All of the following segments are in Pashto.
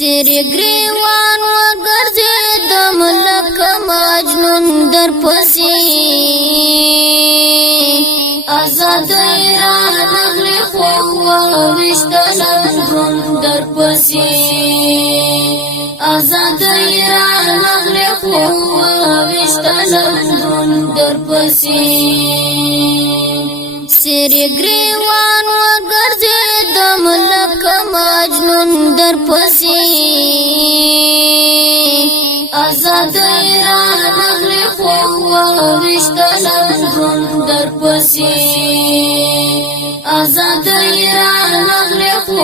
سری گریوان وگرزیدم لکه مجنون در پسی آزادی را نغلی خو وشتلم دون در پسی آزادی را نغلی خو وشتلم دون در پسی سری گریوان وگرزیدم لکه مجنون در پسی آزادی را نغلی خو وشتلم دون در پسی آزادی را نغلی خو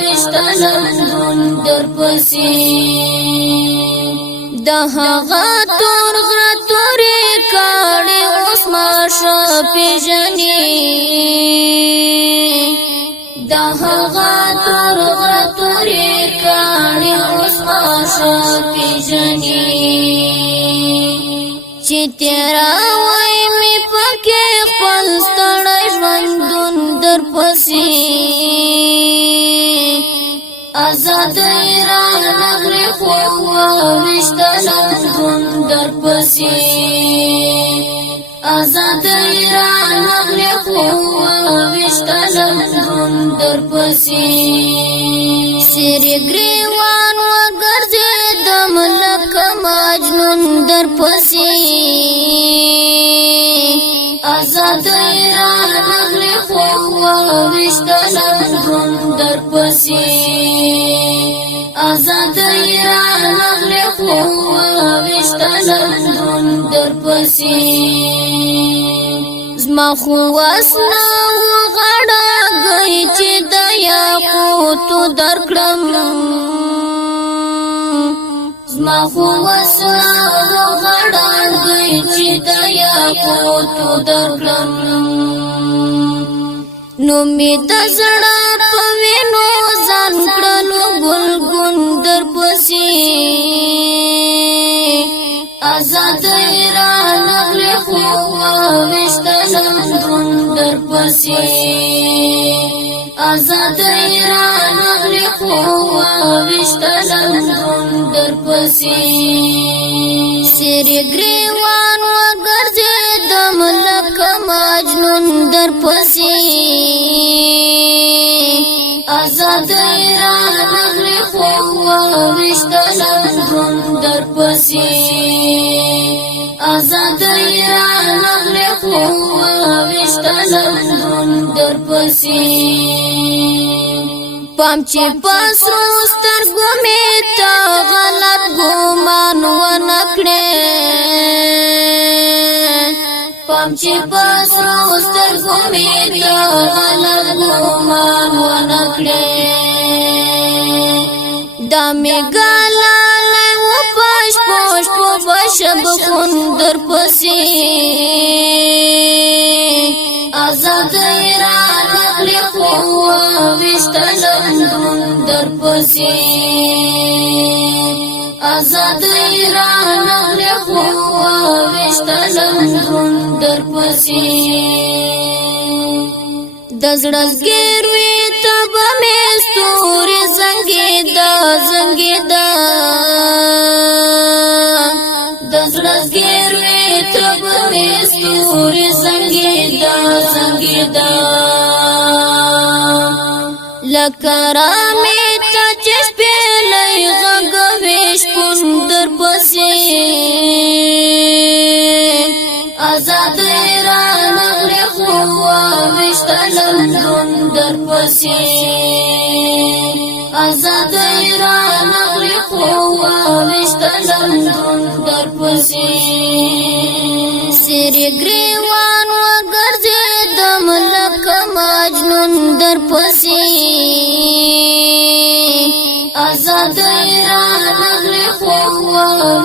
وشتلم دون در پسی د هغه تور غره تورې کاڼې اوس ماشه پیژني د هغه تور غره تورې کاڼې اوس ماشه پیژني چې تیرا وای می پکې خپل ستړی ژوندون در پسې آزادی را نغلی خو وشتلم دون در پسی آزادی را نغلی خو وشتلم دون در پسی سری گریوان وگرزیدم لکه مجنون در پسی آزادی را نغلی خو وشتلم دون در پسی آزادی را نغلی خو وشتلم دون در پسی زما خو وسنا غړه گئی چې د یاقوتو درکړم زما خو وسنا غړه گئی چې د یاقوتو درکړم نو می د زړه په وینو ځان کړلو ګلګون در پسې آزادی را نغلی خو وشتلم دون در پسې آزادی را نغلی خو وشتلم دون در پسې سری گریوان وگرزیدم لکه مجنون در پسې آزادی را نغلی خو وشتلم دون در پسی آزادی را نغلی خو وشتلم دون در پسی پام چې پسرو سترګو می تا غلط ګمان ونکړې پام چې پسرو سترګو می تا غلط ګمان ونکړې دا می ګلالای و پاش پوش په بشب خون در پسې آزادی را نغلی خو وشتلم دون در پسې آزادی را نغلی خو وشتلم دون در پسې د زړه زګیروي تب مې ستوري زنګېدا زنګېدا د زړه زګیروي تب مې ستوري زنګېدا زنګېدا لکه رامې ته چې شپېلۍ غږوي شپون در پسې آزادی را نغلی خو وشتلم دون در پسی آزادی را نغلی خو وشتلم دون در پسی سری گریوان وگرزیدم لکه مجنون در پسی آزادی را نغلی خو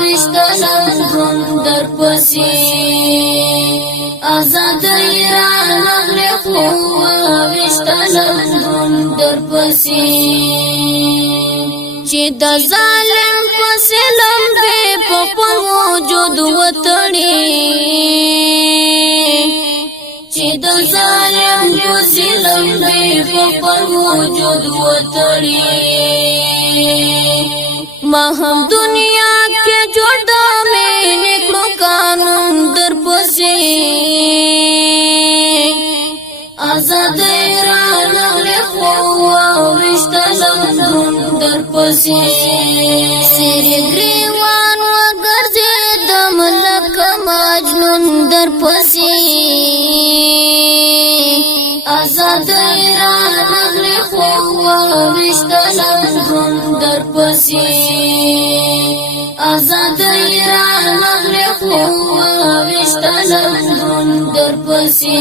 وشتلم دون در پسی آزادی را نغلی خو وشتلم دون در پسی چې د ظالم په سلم به په خپل وجود وتړي چې د ظالم په سلم به په خپل وجود وتړي ما هم دنیا کې جوړ د مینې کړو قانون در پسې آزاد ایران غلی خو وشتلم دون در پسې سری گریوان وګرځېدم لکه مجنون در پسې آزاد ایران غلی خو وشتلم دون در پسې آزاد ایران غلی خو وشتلم دون در پسې